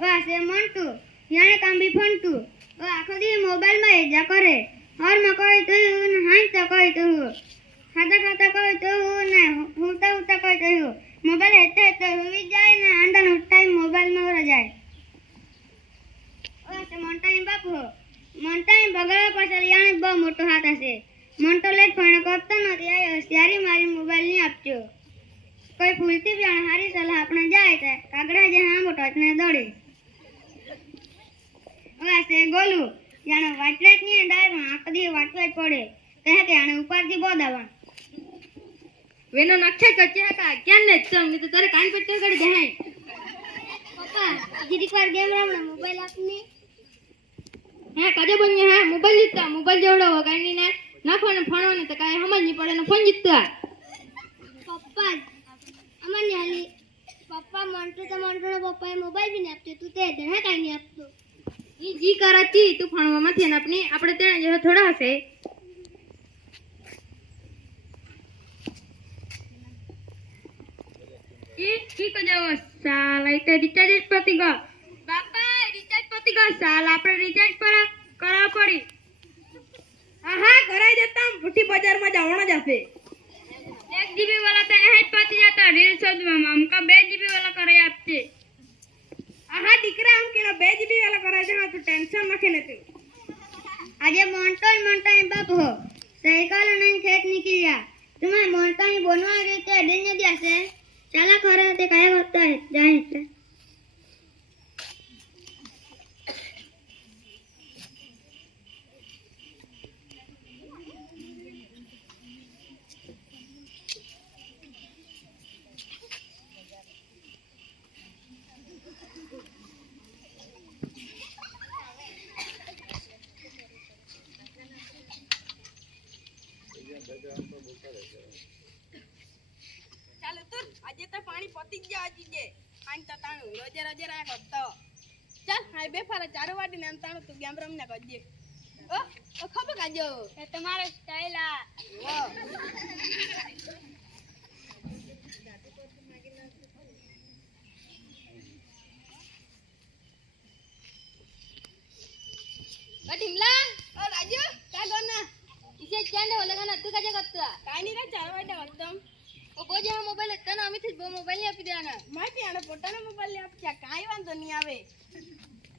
વાસે મન્ટુ યાને કાંબી ફંટુ ઓ, આખો દી મોબાઈલમાં એજા કરે. હરમાં કહી તું તો કહી તું ખાતા ખાતા કહી તું ને હુતા હુતા કહી તું મોબાઈલ હેતે હેતે હુઈ જાય ને આંદન ટાઈમ મોબાઈલમાં ઓર જાય. વાસે મોન્ટાઈ બાપુ. મોન્ટાઈ બગડવા પાછળ યાણે બહુ મોટો હાથ હશે. મોન્ટો લેટ પણ કરતો નથી. આવ્યો ત્યારે મારી મોબાઈલ નહીં આપજો. કોઈ ભૂલથી આને હારી સલાહ આપણે જાય તો કાગડા જે હા મોટો ને દોડી. વાસે ગોલું જાણે વાટલે જ ડાયમાં આખો દી વાટવા જ પડે. કહે કે આને ઉપરથી બોદાવા વેનો નખે કચ્ચે હતા. કેમ ને ચમ નહીં તો તારે કાન પટ્ટે કરી જાય પપ્પા જીરીક વાર ગેમ રમણા મોબાઈલ આપની. હે કાજે બન્યો હે મોબાઈલ જીતતા. મોબાઈલ જોડો વગાડી ને નાખો ને ફણો ને તો કાંઈ સમજ નહીં પડે ને ફોન જીતતા. પપ્પા અમને હાલી પપ્પા મોન્ટુ તો મોન્ટુનો પપ્પાએ મોબાઈલ બી ને આપતો. તું તે ધડા કાંઈ નહીં આપતો ઈ જી કરાતી તું ફાણવામાંથી ને આપણે તેને જે થોડા હશે. ઈ કી આવો સાલા, ઈ તો રિચાર્જ પતી ગયો. બાપા રિચાર્જ પતી ગયો, સાલા, આપણે રિચાર્જ પર કરાવ પડી. હા હા કરાઈ દેતા ભૂટી બજારમાં જવાનો જ હશે એક જીબી વાળા તો એ જ પતી જતા રીલ્સ શોધવામાં અમકા બે જીબી વાળા કરાઈ આપશે આહા દીકરા આમ કેનો બે જીબી વાળા કરાય છે હા તું ટેન્શન નાખે ને તું આજે મોન્ટો ને મોન્ટો ને બાપ હો સાયકલ અને ખેત નીકળી જા तुम्हें मोन्टो ही बोनवा रहते दिन ने दिया से चला खरे ते काय होता આજે તો પાણી પતી ગયા હજી જે. આને તો તાણું. રોજે રોજે રાખ તો ચાલ હાઈ બે ફારા ચારો વાટી નામ તાણું તું ગેમ રમને કરજે ઓ ઓ ખબર કાજો એ તમારો સ્ટાઈલ આ. ઓ. ઢીમલા ઓ રાજુ. કા ગોના. ઇસે ચેન્ડ હોલેગા ના તું કાજે કરતા? કાઈ નહીં રે ચાલવા દે બોજે આ મોબાઈલ તને અમિતથી બો મોબાઈલ આપી દેવાના. માથી આને પોતાનો મોબાઈલ આપી ક્યાં કાંઈ વાંધો નહીં આવે.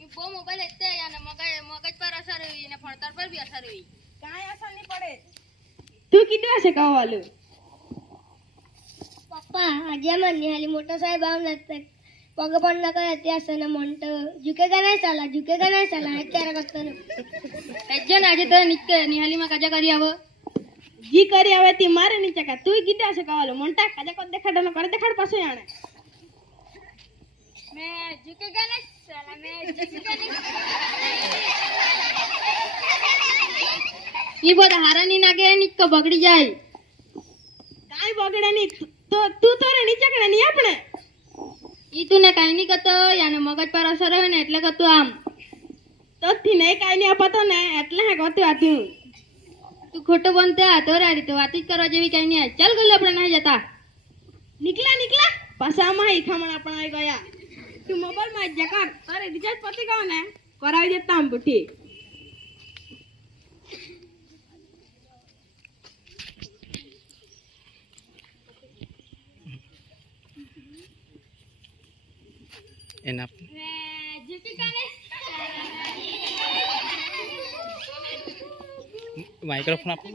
એ બો મોબાઈલ જ તે અને મગજ મગજ પર અસર હોય અને ભણતર પર બી અસર હોય. કાંઈ અસર નહીં પડે. તું કીધું હશે કહો વાલું પપ્પા આજે મને નિહાલી મોટો સાહેબ આમ નથી પગ પણ ન કરે ત્યાં સને મોન્ટ ઝુકે કે નહીં ચાલા ઝુકે કે નહીં ચાલા અત્યારે કરતો ને આજે તો નિહાલીમાં કાજા કરી આવો. જી કરી આવે તી મારે નીચે ચકા તું કીધા છે કવાલો. મોટા કાજે કોણ દેખાડવાનો કરે દેખાડ પાછો આણે. મે જીકે ગને સલા મે જીકે ગને ઈ બોધા હારાની નાગે નિક્કો બગડી જાય. કાઈ બગડે ની તો તું તો રે નીચે કણે ની આપણે? ઈ તું ને કાઈ ની કતો યાને મગજ પર અસર હોય ને એટલે કતો આમ. તો થી નહીં કાઈ ની આપતો ને એટલે હે કતું આતું તું ખોટો બનતો હતો રારી તો વાત જ કરવા જેવી કઈ નહીં. ચાલ ગલ્લો આપણે નહીં જતા. નીકળ્યા નીકળ્યા? પાસામાં આમાં ઈ ખમણ આપણે આવી ગયા. તું મોબાઈલમાં જ જકાર તારે રિચાર્જ પતી ગયો ને? કરાવી દેતા આમ બુઠી. એના માઇક્રોફોન આપો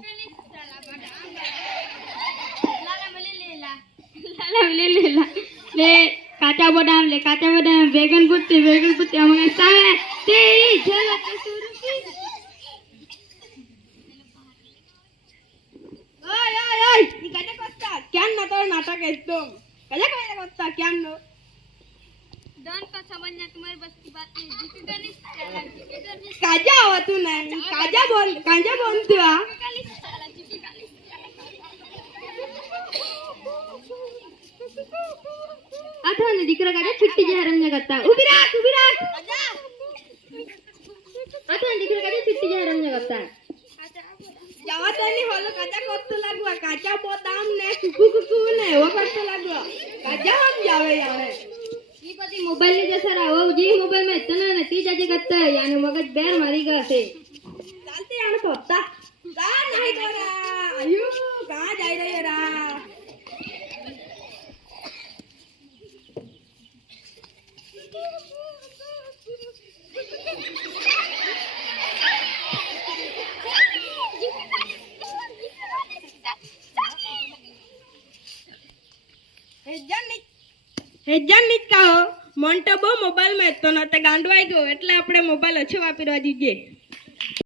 लाला मले ले ला લાલા લે લે લા. લે કાચા બદામ લે કાચા બદામ વેગન પુત્તી વેગન પુત્તી અમે સામે તેરી ઝલક સુરતી ઓય ઓય ઓય ઈ કાજા કોસ્તા ક્યાં ના તો નાટક એકદમ કાજા કાજા કોસ્તા ક્યાં નો डॉन का समझना तुम्हारी बस की बात नहीं झुकेगा नहीं साला झुकेगा नहीं કાજા આવતું ને बोल गांजा बोलतुआ అతను దిక్కుర కదా చుట్టి జహరంగా గత్త ఉబిరాక్ ఉబిరాక్ అతను దిక్కుర కదా చుట్టి జహరంగా గత్త ಯಾವತ್ತಲ್ಲಿ ಹೊಲ ಕಜಾ ಕೊತ್ತು ಲಗುವ ಕಜಾ ಬೋದಾಮ್ನೆ ಕುಕ್ಕು ಕುಕ್ಕು ನೇವ ಕೊತ್ತು ಲಗುವ ಕಜಾ ಹಮ್ ಯಾವೆ ಯಾವೆ ಈ ಪತಿ ಮೊಬೈಲ್ ಜಸರ ಓ ಜಿ ಮೊಬೈಲ್ ಮೆ ಇತ್ತನ ನತೀಜಾ ಜಿ ಗತ್ತ ಯಾನ ಮಗದ ಬೇರ್ ಮರಿಗ ಸೇ ઈ પછી મોબાઈલની જસર આવો જે મોબાઈલમાં તને નથી જાજી કરતા યાનું મગજ બેર મારી ગયા છે ચાલતી આને પોતા કા નહીં કરા આયુ કા જાય રે રા હેજાનની જ કહો મોન્ટો બહુ મોબાઈલમાં તો નતો ગાંડવાઈ ગયો એટલે આપણે મોબાઈલ ઓછો વાપરવા દીધે